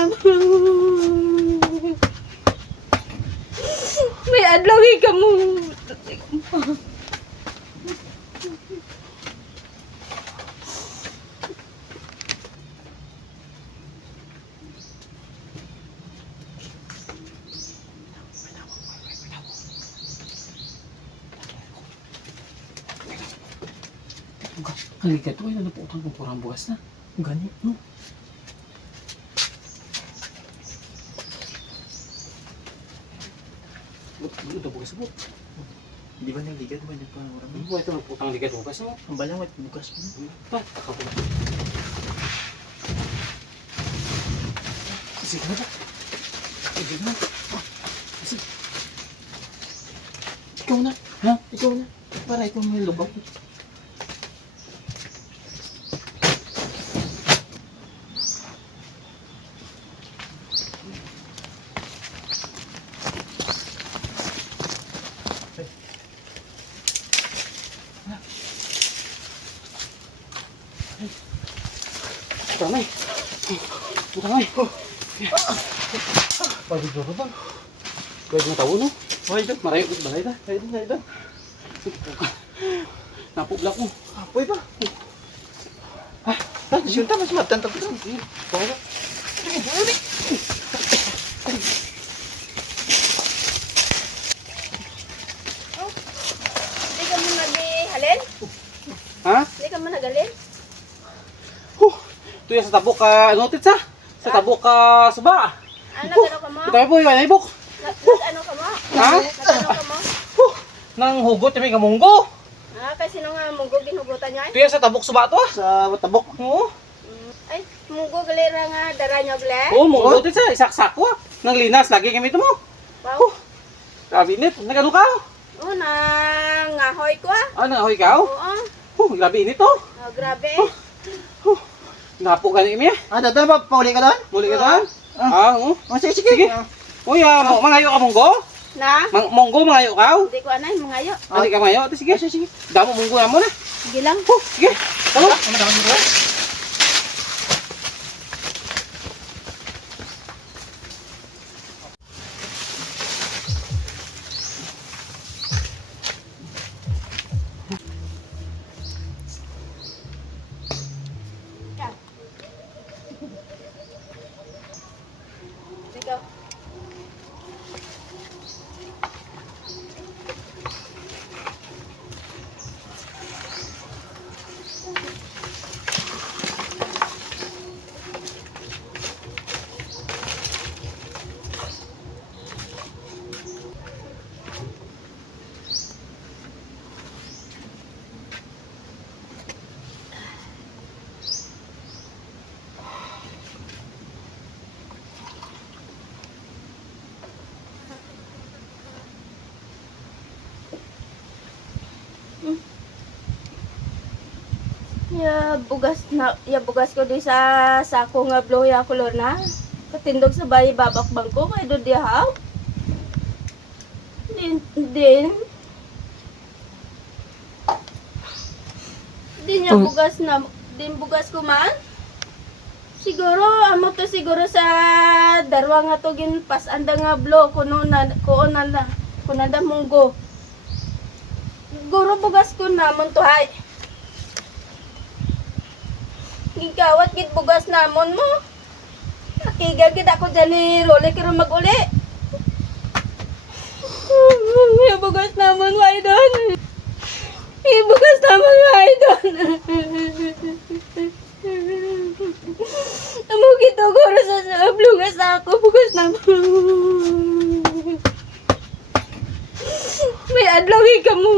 na May adlaw ka mo. Ang ligat ko, ano po utang kong kurang bukas na. Ganyan, no? Ano ito bukas mo? Di ba nagligat mo? Di pa marami. Ano ito ng putang ligat bukas mo? Ang balang at bukas mo. Ba, kakapun. Sige na ba? Sige na. Sige. Ikaw na. Ha? Ikaw na. Para ikaw may lugaw. Tamay. Tamay. Pwede ba ba? Pwede mo tawo, no? Hoy, dyan. Marayo ko balay ta. Ay, dyan, ay, dyan. Napubla ko. Apoy ba? Ah, ah, sinta mas matan tapos. Bawa. Hindi ka mo naghalin? Ha? Hindi ka mo nagalin? Huh. Ito yan sa tabok ka, ano tits ha? Sa tabok ka suba. Ah, nagano ka mo? Kita po yung ibok. Nag-ano ka mo? Ha? Nag-ano ka mo? Nang hugot yung kamunggo. Ah, kasi nung nga munggo ginugutan niya. Ito yan sa tabok suba to? Sa tabok. Oo. Mm. Ay, munggo galera nga dara niya ble. Oo, munggo tits ha. Isak-sak ko. Nang linas, lagi kami ito mo. Wow. Grabe init. Nagano ka? Oh, nang ngahoy ko ah. Ah, nangahoy ka? oh. Oo. Huh, grabe init oh. Oh, grabe. Napo ka ni Imi. Ah, dito ba? Pauli ka doon? Muli ka doon? Ah, oo. Oh, sige, sige. Sige. Uy, ah, mo- mangayo ka munggo? Na? Mang munggo, mangayo ka? Hindi ko anay, mangayo. Ah, ka mangayo? Ate, sige. Sige, sige. Damo munggo na mo na. Sige lang. Huh, sige. Tama. Ano naman dito? Ikaw. Ya bugas na ya bugas ko di sa sako nga blow ya kolor na. Katindog sa bayi babak bangko kay do di haw. Din din. Din ya bugas na din bugas ko man. Siguro amo to siguro sa darwa nga to gin pas anda nga blow kuno na kuon na na kuno na munggo. Siguro bugas ko namon to hay. Gigawat gid bugas namon mo. Nakiga gid ako dyan ni Rolly kiro mag-uli. May bugas namon wa idon. May bugas namon wa idon. Amo gito guro sa sablugas ako bugas namon. May adlaw ka mo.